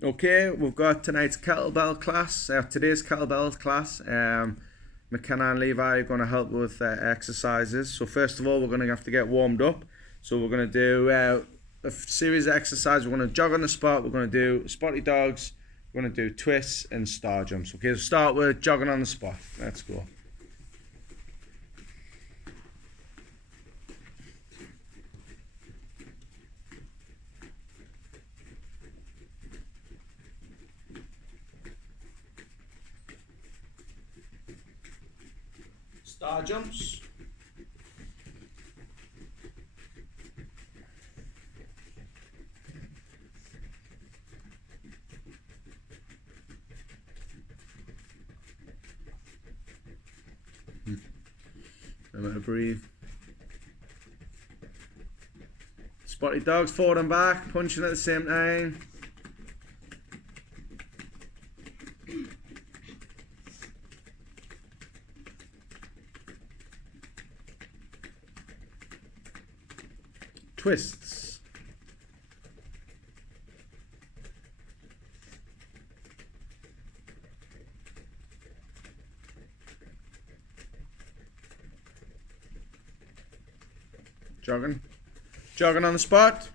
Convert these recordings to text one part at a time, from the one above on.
Okay, we've got tonight's kettlebell class, today's kettlebell class. McKenna and Levi are going to help with exercises. So first of all, we're going to have to get warmed up. So we're going to do a series of exercises. We're going to jog on the spot. We're going to do spotty dogs. We're going to do twists and star jumps. Okay, so start with jogging on the spot. Let's go. Star jumps. Remember to breathe. Spotty dogs, forward and back, punching at the same time. Twists. Jogging. Jogging on the spot.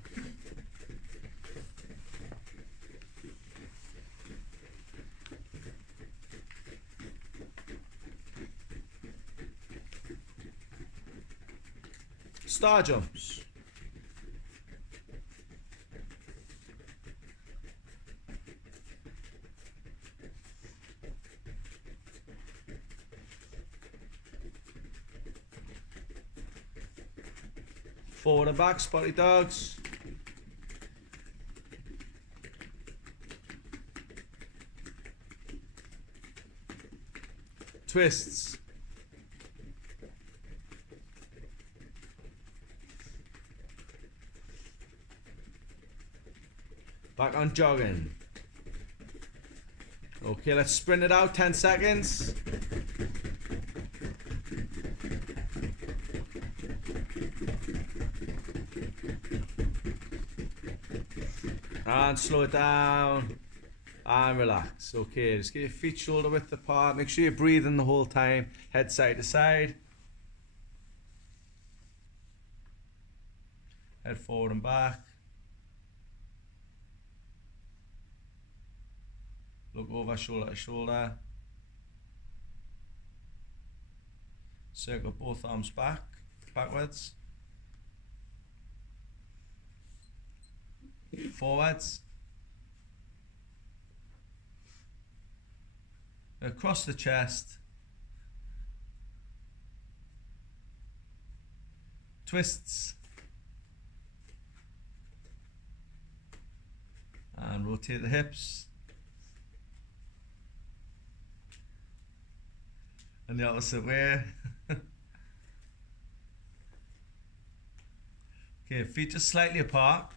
Star jumps. Forward and back, spotty dogs. Twists. Back on jogging. Okay, let's sprint it out, 10 seconds. And slow it down and relax. Okay, just get your feet shoulder width apart. Make sure you're breathing the whole time. Head side to side. Head forward and back. Look over shoulder to shoulder. Circle both arms backwards. Forwards. Across the chest. Twists. And rotate the hips. And the opposite way. Okay, feet just slightly apart.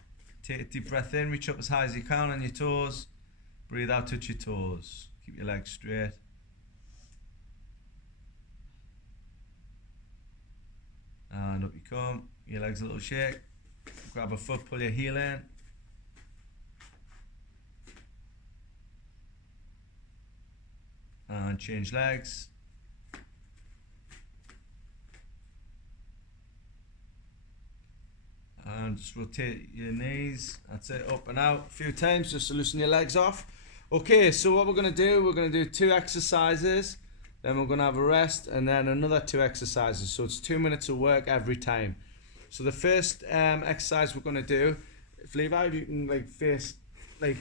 Take a deep breath in, reach up as high as you can on your toes. Breathe out, touch your toes. Keep your legs straight. And up you come. Your legs a little shake. Grab a foot, pull your heel in. And change legs. And just rotate your knees. That's it, up and out a few times just to loosen your legs off. Okay, so what we're going to do 2 exercises, then we're going to have a rest, and then another 2 exercises. So it's 2 minutes of work every time. So the first exercise we're going to do, if Levi, you can like face, like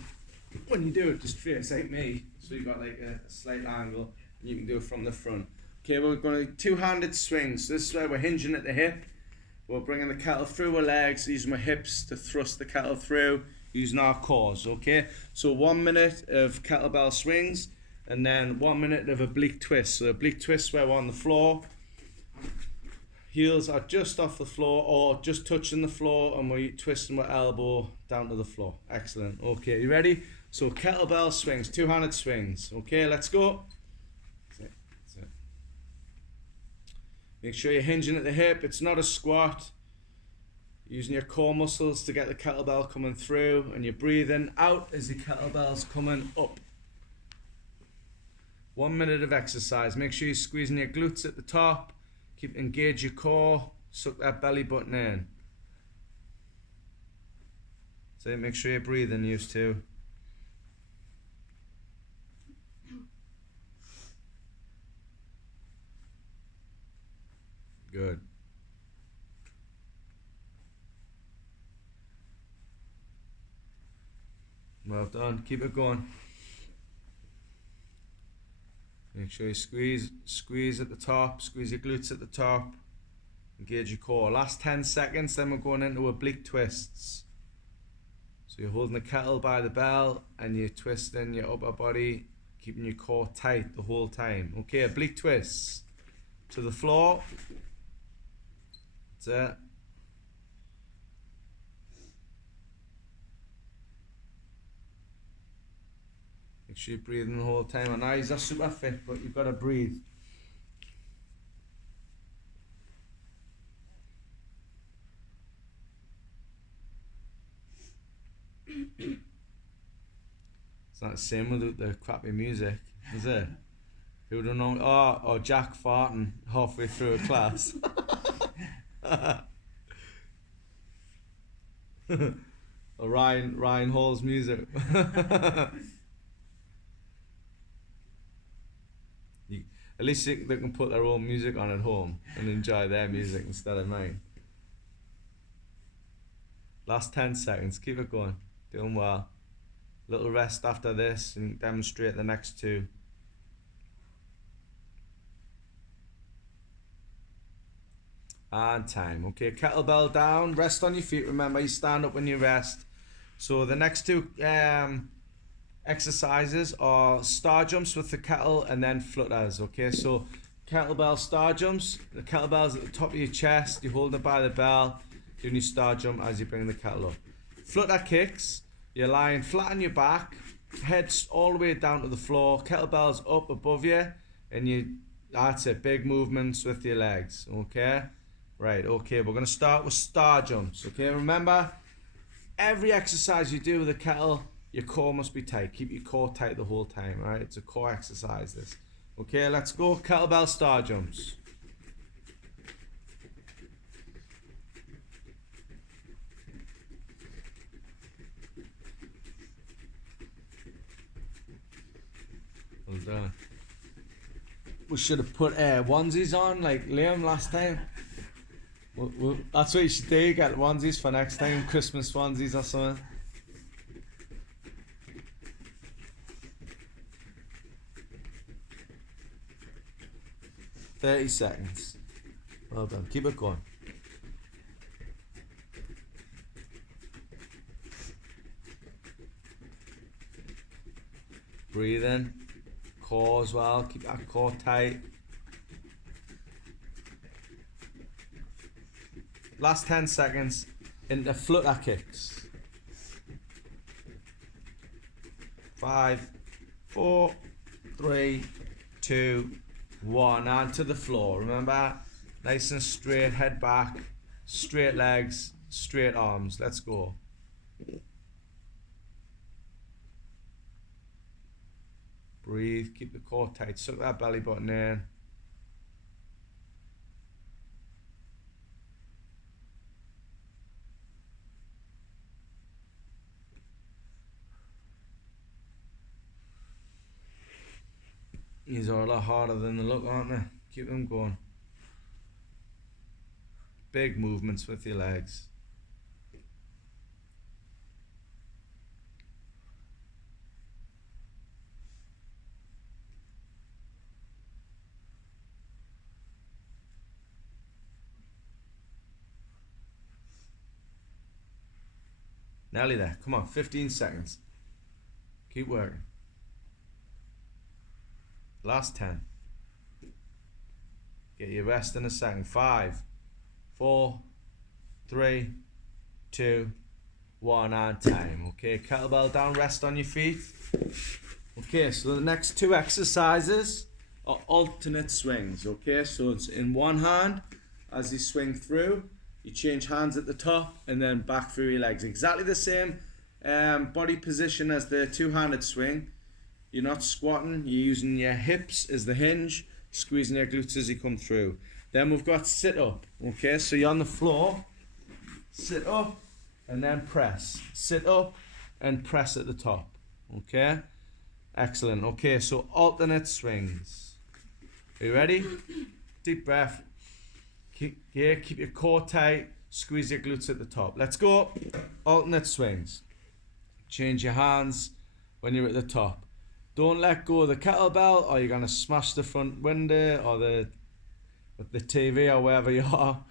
when you do it, just face like me. So you've got like a slight angle, and you can do it from the front. Okay, we're going to do 2-handed swings. So this is where we're hinging at the hip. We're bringing the kettle through our legs, using my hips to thrust the kettle through, using our cores, okay? So 1 minute of kettlebell swings, and then 1 minute of oblique twist. So oblique twist where we're on the floor, heels are just off the floor or just touching the floor, and we're twisting our elbow down to the floor. Excellent. Okay, you ready? So kettlebell swings, 2-handed swings. Okay, let's go. That's it. Make sure you're hinging at the hip. It's not a squat. Using your core muscles to get the kettlebell coming through, and you're breathing out as the kettlebell's coming up. 1 minute of exercise. Make sure you're squeezing your glutes at the top. Engage your core. Suck that belly button in. So make sure you're breathing, used to. Good. Well done. Keep it going. Make sure you squeeze at the top, squeeze your glutes at the top, engage your core. Last 10 seconds, then we're going into oblique twists. So you're holding the kettle by the bell and you're twisting your upper body, keeping your core tight the whole time. Okay, oblique twists. To the floor. That's it. Make sure you're breathing the whole time. And eyes are super fit, but you've got to breathe. It's not the same with the crappy music, is it? People don't know. Or Jack farting halfway through a class. Or Ryan Hall's music. At least they can put their own music on at home and enjoy their music instead of mine. Last 10 seconds, keep it going. Doing well. Little rest after this and demonstrate the next two. And time. Okay, kettlebell down, rest on your feet. Remember, you stand up when you rest. So the next two exercises are star jumps with the kettle and then flutters. Okay, so kettlebell star jumps. The kettlebell's at the top of your chest. You hold it by the bell, doing your star jump as you bring the kettle up. Flutter kicks. You're lying flat on your back, head's all the way down to the floor. Kettlebell's up above you, and that's it. Big movements with your legs. Okay, right. Okay, we're gonna start with star jumps. Okay, remember, every exercise you do with a kettle, your core must be tight. Keep your core tight the whole time, right? It's a core exercise, this. Okay, let's go. Kettlebell star jumps. Well done. We should have put onesies on like Liam last time. That's what you should do. Get onesies for next time. Christmas onesies or something. 30 seconds. Well done. Keep it going. Breathe in. Core as well. Keep that core tight. Last 10 seconds into flutter kicks. 5, 4, 3, 2, 1. And to the floor. Remember, nice and straight, head back, straight legs, straight arms. Let's go. Breathe, keep the core tight, suck that belly button in. These are a lot harder than they look, aren't they? Keep them going. Big movements with your legs. Nearly there. Come on, 15 seconds. Keep working. Last 10. Get your rest in a second. 5, 4, 3, 2, 1, and time. Okay, kettlebell down, rest on your feet. Okay, so the next two exercises are alternate swings. Okay, so it's in one hand as you swing through. You change hands at the top and then back through your legs. Exactly the same body position as the two-handed swing. You're not squatting, you're using your hips as the hinge, squeezing your glutes as you come through. Then we've got sit up, okay? So you're on the floor, sit up and then press. Sit up and press at the top, okay? Excellent, okay, so alternate swings. Are you ready? Deep breath. Keep your core tight, squeeze your glutes at the top. Let's go. Alternate swings. Change your hands when you're at the top. Don't let go of the kettlebell or you're going to smash the front window or the TV or wherever you are.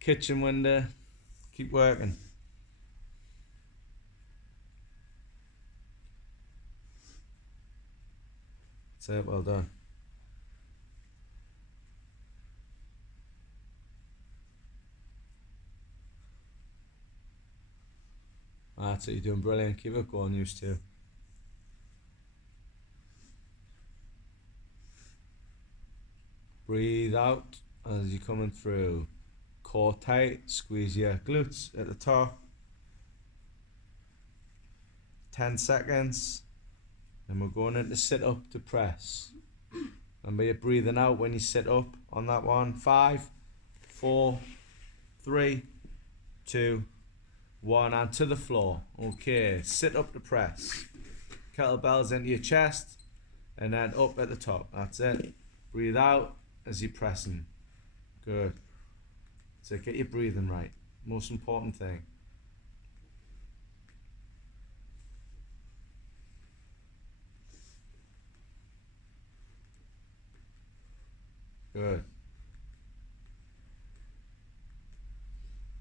Kitchen window. Keep working. That's it, well done. That's it, you're doing brilliant. Keep it going, used to. Breathe out as you're coming through. Core tight, squeeze your glutes at the top. 10 seconds. Then we're going into sit up to press. Remember you're breathing out when you sit up on that one. 5, 4, 3, 2, 1, and to the floor. Okay, sit up to press. Kettlebells into your chest and then up at the top. That's it. Breathe out as you're pressing. Good. So get your breathing right. Most important thing. Good.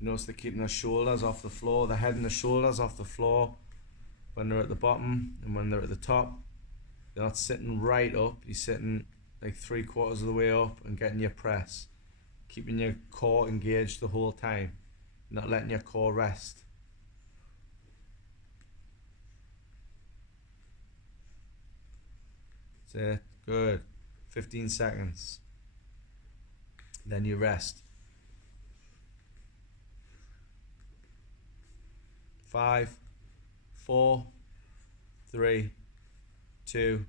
Notice they're keeping their shoulders off the floor, the head and the shoulders off the floor when they're at the bottom and when they're at the top. They're not sitting right up, you're sitting like 3/4 of the way up and getting your press. Keeping your core engaged the whole time, not letting your core rest. That's it, good. 15 seconds. Then you rest. 5, 4, 3, 2,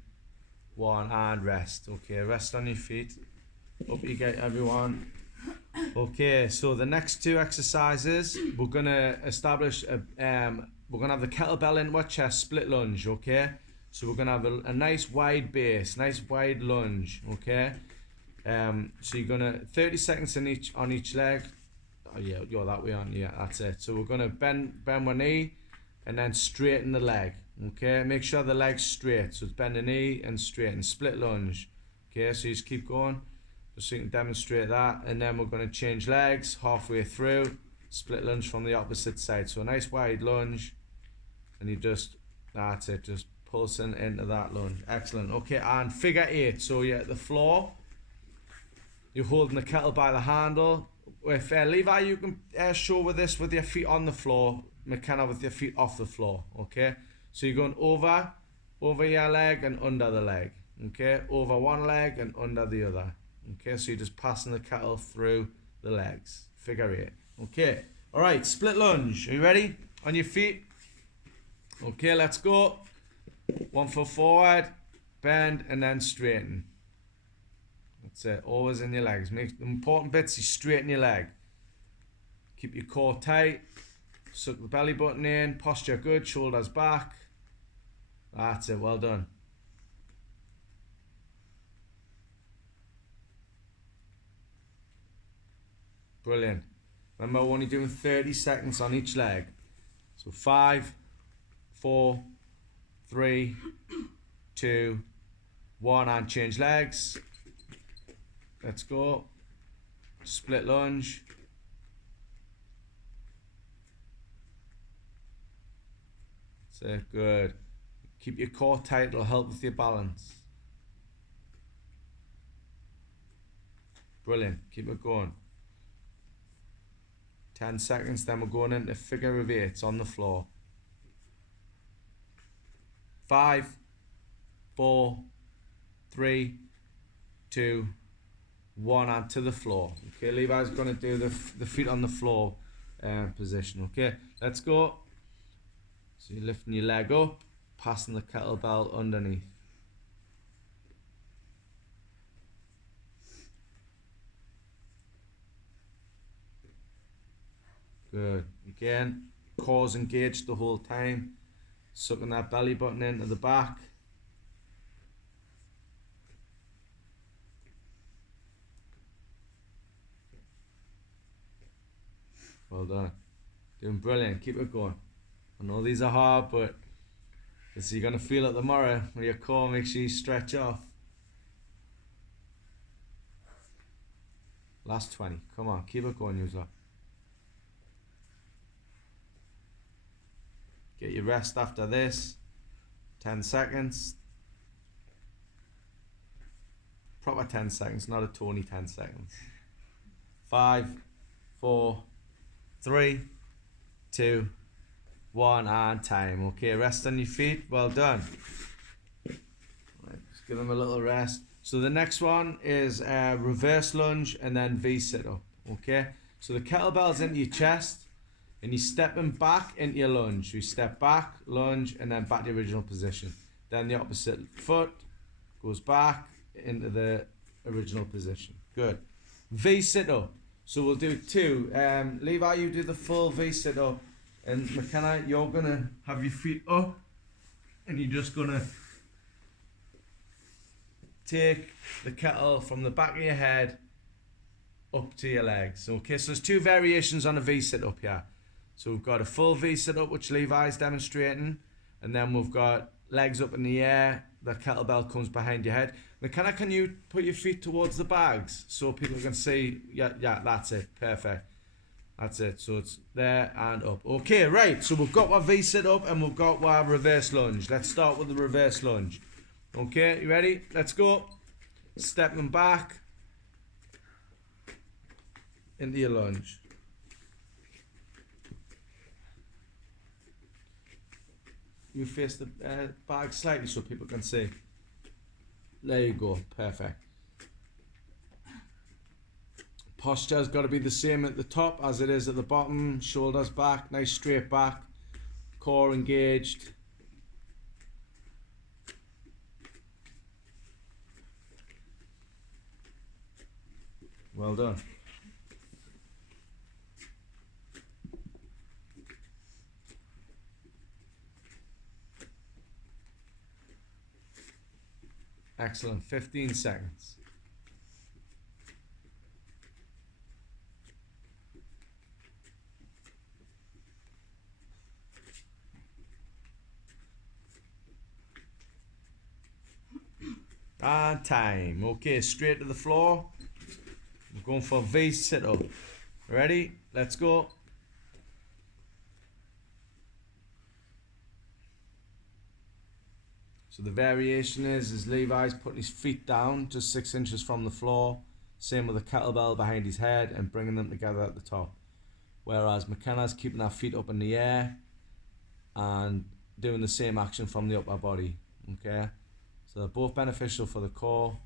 1, and rest. Okay, rest on your feet. Up you get, everyone. Okay, so the next two exercises, we're gonna establish we're gonna have the kettlebell into our chest, split lunge. Okay, so we're gonna have a nice wide base, nice wide lunge. Okay, so you're gonna 30 seconds on each leg. Oh yeah, you're that way on. Yeah, that's it. So we're gonna bend one knee and then straighten the leg. Okay, make sure the leg's straight. So it's bend the knee and straighten, split lunge. Okay, so you just keep going just so you can demonstrate that, and then we're going to change legs halfway through, split lunge from the opposite side. So a nice wide lunge, and you just, that's it, just pulsing into that lunge. Excellent. Okay, and figure 8. So you're at the floor, you're holding the kettle by the handle. If Levi, you can show with this with your feet on the floor, McKenna with your feet off the floor. Okay, so you're going over your leg and under the leg. Okay, over one leg and under the other. Okay, so you're just passing the kettle through the legs. Figure 8. Okay, all right, split lunge. Are you ready? On your feet. Okay, let's go. 1 foot forward, bend, and then straighten. That's it, always in your legs. Make the important bits, you straighten your leg. Keep your core tight. Suck the belly button in. Posture good, shoulders back. That's it, well done. Brilliant. Remember, we're only doing 30 seconds on each leg. So 5, 4, 3, 2, 1, and change legs. Let's go. Split lunge. That's it, good. Keep your core tight, it'll help with your balance. Brilliant, keep it going. 10 seconds, then we're going into figure of 8s on the floor. 5, 4, 3, 2, one hand to the floor. Okay, Levi's going to do the feet on the floor position. Okay, let's go. So you're lifting your leg up, passing the kettlebell underneath. Good. Again, core's engaged the whole time, sucking that belly button into the back. Well done. Doing brilliant. Keep it going. I know these are hard, but you're going to feel it tomorrow when your core makes you stretch off. Last 20. Come on, keep it going, user. Get your rest after this. 10 seconds. Proper 10 seconds, not a Tony 10 seconds. 5, 4, 3, 2, 1, and time. Okay, rest on your feet. Well done. Right, just give them a little rest. So the next one is reverse lunge and then V sit-up. Okay, so the kettlebell's into your chest and you're stepping back into your lunge. You step back, lunge, and then back to the original position. Then the opposite foot goes back into the original position. Good. V sit-up. So we'll do two. Levi, you do the full V sit-up. And McKenna, you're going to have your feet up. And you're just going to take the kettle from the back of your head up to your legs. Okay, so there's two variations on a V sit-up here. So we've got a full V sit-up, which Levi's demonstrating. And then we've got legs up in the air. The kettlebell comes behind your head. McKenna, can you put your feet towards the bags so people can see? Yeah, that's it. Perfect. That's it. So it's there and up. Okay, right. So we've got our V sit-up and we've got our reverse lunge. Let's start with the reverse lunge. Okay, you ready? Let's go. Stepping back into your lunge. You face the bag slightly so people can see. There you go. Perfect. Posture's got to be the same at the top as it is at the bottom. Shoulders back, nice straight back. Core engaged. Well done. Excellent. 15 seconds. And time. Okay, straight to the floor. We're going for V sit-up. Ready? Let's go. So the variation is Levi's putting his feet down just 6 inches from the floor. Same with the kettlebell behind his head and bringing them together at the top. Whereas McKenna's keeping her feet up in the air and doing the same action from the upper body. Okay? So they're both beneficial for the core.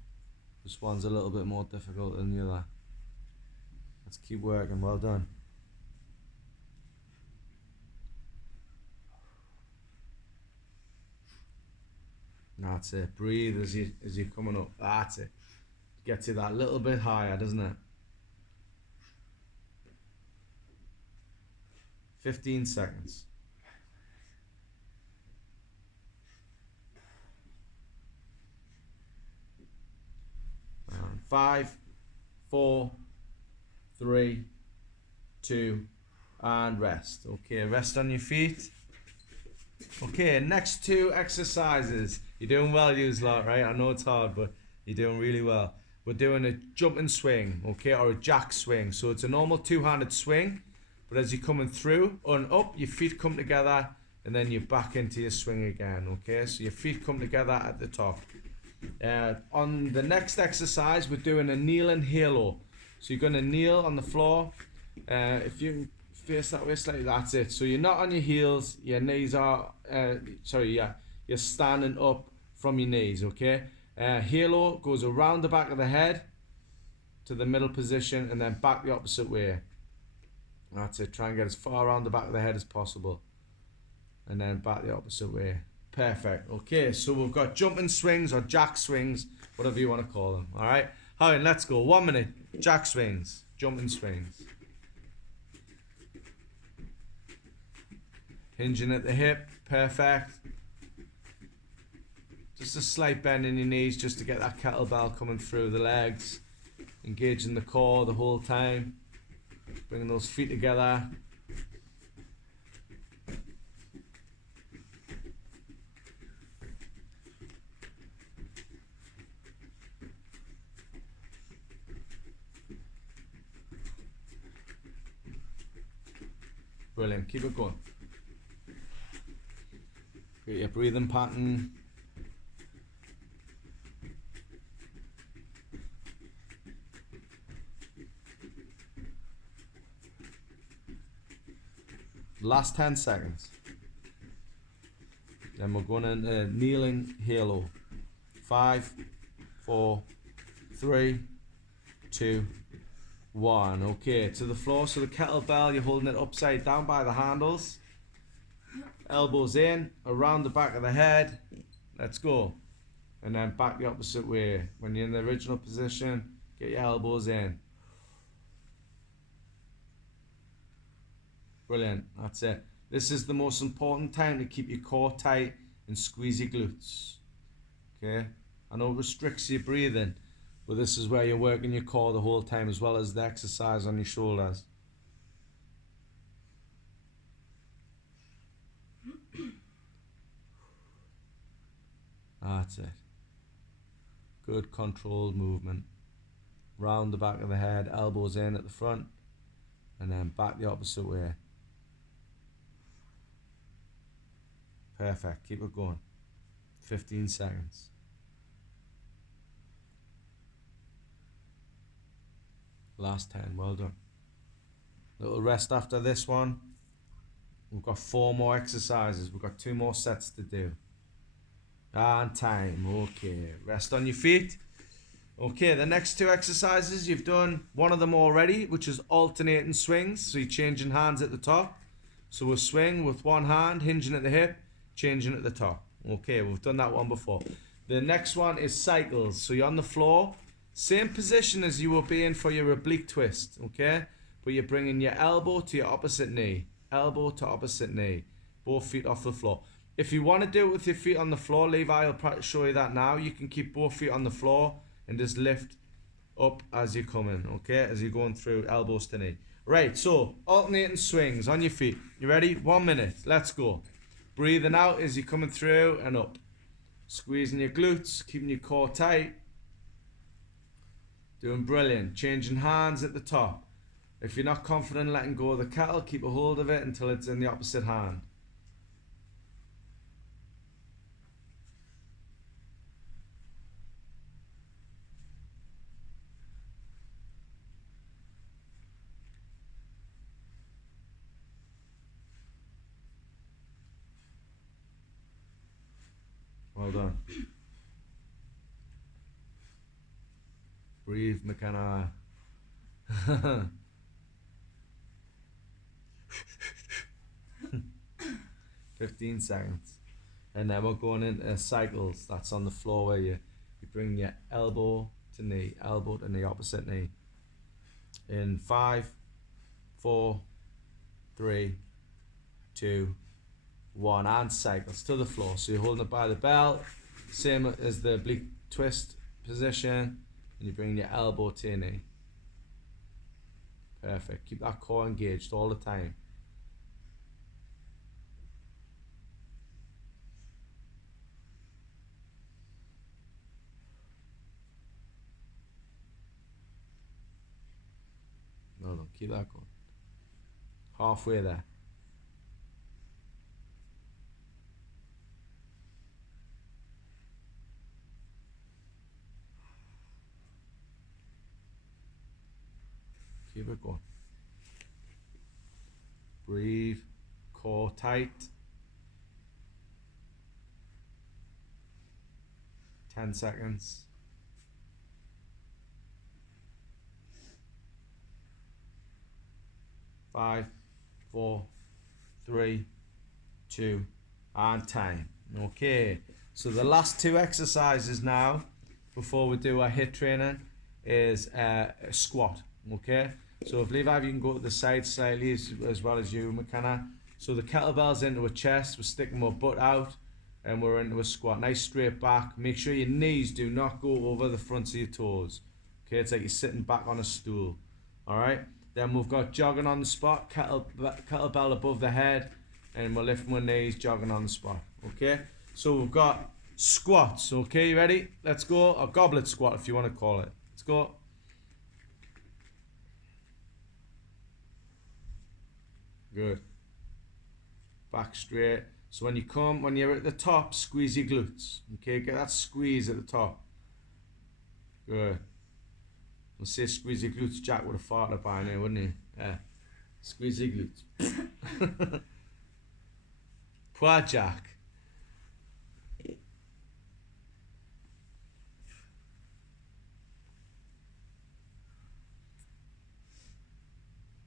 This one's a little bit more difficult than the other. Let's keep working. Well done. That's it. Breathe as you're coming up. That's it. Gets you that little bit higher, doesn't it? 15 seconds. And 5, 4, 3, 2, and rest. Okay, rest on your feet. Okay, next two exercises. You're doing well, you lot, right? I know it's hard, but you're doing really well. We're doing a jumping swing, okay, or a jack swing. So it's a normal two-handed swing, but as you're coming through and up, your feet come together, and then you're back into your swing again, okay? So your feet come together at the top. On the next exercise, we're doing a kneeling halo. So you're going to kneel on the floor. If you face that way slightly, that's it. So you're not on your heels, your knees are, you're standing up from your knees, okay? Halo goes around the back of the head to the middle position and then back the opposite way. That's it. Try and get as far around the back of the head as possible. And then back the opposite way. Perfect. Okay, so we've got jumping swings or jack swings, whatever you want to call them. Alright? Alright, let's go. 1 minute. Jack swings. Jumping swings. Hinging at the hip. Perfect. Just a slight bend in your knees just to get that kettlebell coming through the legs. Engaging the core the whole time. Bringing those feet together. Brilliant. Keep it going. Get your breathing pattern. Last 10 seconds. Then we're going into kneeling halo. 5, 4, 3, 2, 1. Okay, to the floor. So the kettlebell, you're holding it upside down by the handles. Elbows in, around the back of the head. Let's go. And then back the opposite way. When you're in the original position, get your elbows in. Brilliant, that's it. This is the most important time to keep your core tight and squeeze your glutes. Okay, I know it restricts your breathing, but this is where you're working your core the whole time as well as the exercise on your shoulders. That's it. Good controlled movement. Round the back of the head, elbows in at the front, and then back the opposite way. Perfect, keep it going. 15 seconds. Last 10, well done. Little rest after this one. We've got 4 more exercises. We've got 2 more sets to do. And time, okay. Rest on your feet. Okay, the next 2 exercises, you've done one of them already, which is alternating swings. So you're changing hands at the top. So we'll swing with one hand, hinging at the hip, changing at the top. Okay, we've done that one before. The next one is cycles. So you're on the floor, same position as you will be in for your oblique twist, okay? But you're bringing your elbow to your opposite knee. Elbow to opposite knee. Both feet off the floor. If you want to do it with your feet on the floor, Levi will show you that now. You can keep both feet on the floor and just lift up as you're coming, okay? As you're going through elbows to knee. Right, so alternating swings on your feet. You ready? 1 minute. Let's go. Breathing out as you're coming through and up. Squeezing your glutes, keeping your core tight. Doing brilliant. Changing hands at the top. If you're not confident letting go of the kettle, keep a hold of it until it's in the opposite hand. Well done. Breathe, McKenna. 15 seconds. And then we're going into cycles. That's on the floor where you bring your elbow to knee, elbow to knee, opposite knee. In 5, 4, 3, 2, 1, and cycles to the floor. So you're holding it by the belt, same as the oblique twist position, and you bring your elbow to your knee. Perfect. Keep that core engaged all the time. No, keep that going. Halfway there. Keep it going. Breathe. Core tight. 10 seconds. 5, 4, 3, 2, and time. Okay, so the last 2 exercises now before we do our HITT training is a squat. Okay, so if Levi, you can go to the side slightly as well as you, McKenna. So the kettlebell's into a chest, we're sticking our butt out, and we're into a squat. Nice straight back. Make sure your knees do not go over the fronts of your toes. Okay, it's like you're sitting back on a stool. Alright, then we've got jogging on the spot, kettlebell above the head, and we're lifting our knees, jogging on the spot. Okay, so we've got squats. Okay, you ready? Let's go. A goblet squat, if you want to call it. Let's go. Good. Back straight. So when you're at the top, squeeze your glutes. Okay, get that squeeze at the top. Good. We'll say squeeze your glutes. Jack would have farted by now, wouldn't he? Yeah. Squeeze your glutes. Poor Jack.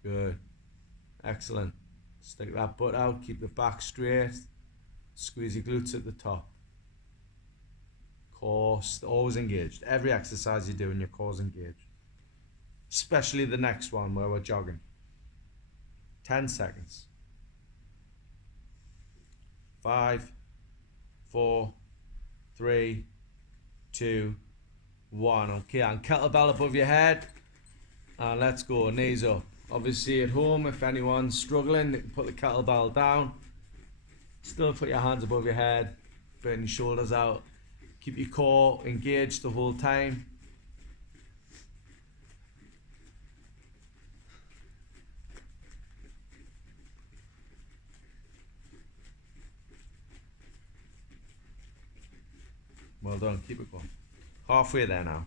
Good. Excellent. Stick that butt out, keep the back straight. Squeeze your glutes at the top. Core always engaged. Every exercise you do in your core's engaged. Especially the next one where we're jogging. 10 seconds. 5, 4, 3, 2, 1. Okay, and kettlebell above your head. And let's go, knees up. Obviously at home, if anyone's struggling, they can put the kettlebell down. Still put your hands above your head, bring your shoulders out. Keep your core engaged the whole time. Well done, keep it going. Halfway there now.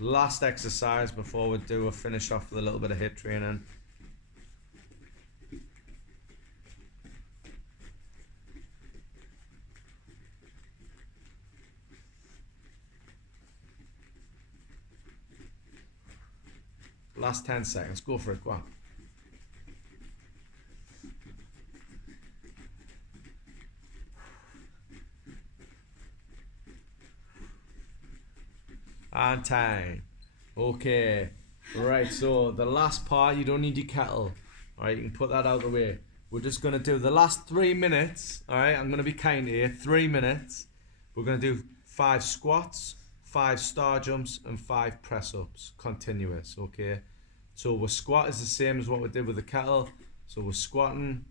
Last exercise before we do a finish off with a little bit of HITT training. Last 10 seconds, go for it, go on. And time. Okay, right, so the last part, you don't need your kettle. Alright, you can put that out of the way. We're just going to do the last 3 minutes. Alright, I'm going to be kind here. 3 minutes. We're going to do 5 squats, 5 star jumps, and 5 press ups. Continuous, okay? So our squat is the same as what we did with the kettle. So we're squatting,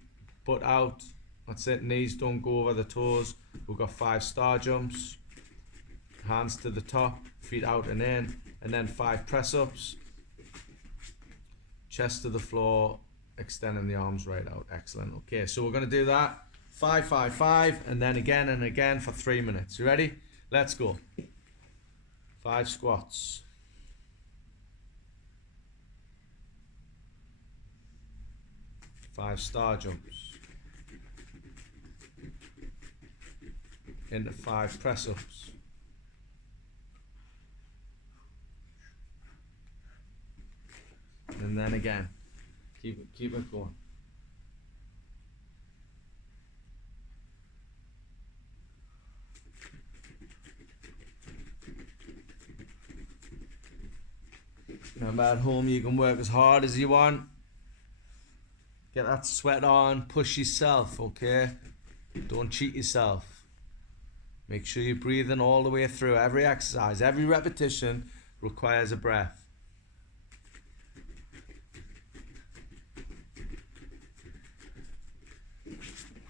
butt out. That's it, knees don't go over the toes. We've got 5 star jumps. Hands to the top, feet out and in, and then 5 press ups, chest to the floor, extending the arms right out. Excellent. Okay, so we're going to do that 5, 5, 5, and then again and again for 3 minutes. You ready? Let's go. 5 squats, 5 star jumps, into 5 press ups, and then again, keep it going. Remember, at home you can work as hard as you want. Get that sweat on, push yourself, okay? Don't cheat yourself. Make sure you're breathing all the way through. Every exercise, every repetition requires a breath.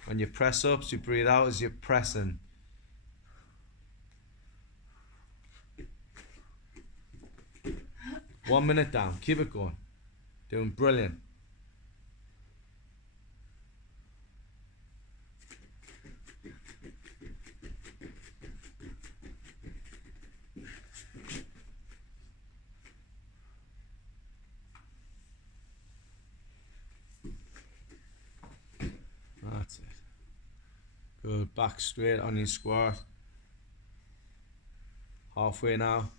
When you press ups, you breathe out as you're pressing. One minute down. Keep it going. Doing brilliant. That's it. Good. Back straight on your squat. Halfway now.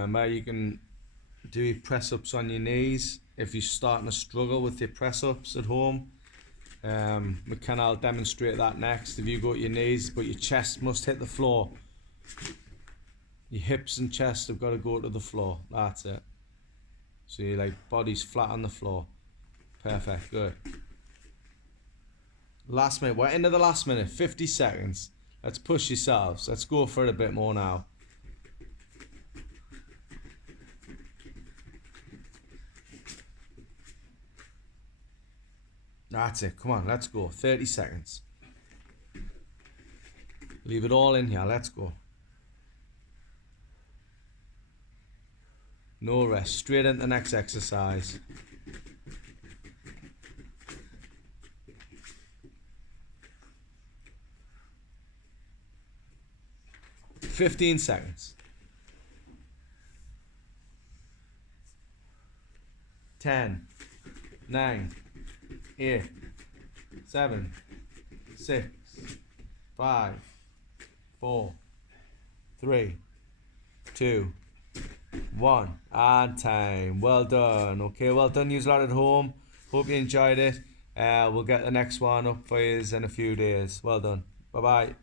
remember, you can do your press ups on your knees if you're starting to struggle with your press ups at home. I'll demonstrate that next. If you go to your knees, but your chest must hit the floor. Your hips and chest have got to go to the floor. That's it. So your body's flat on the floor. Perfect. Good. Last minute. We're into the last minute. 50 seconds. Let's push yourselves. Let's go for it a bit more now. That's it. Come on, let's go. 30 seconds. Leave it all in here. Let's go. No rest. Straight into the next exercise. "15 seconds. 10, 9, 8, 7, 6, 5, 4, 3, 2, 1, and time. Well done. Okay, well done, you lot at home. Hope you enjoyed it. We'll get the next one up for you in a few days. Well done. Bye bye.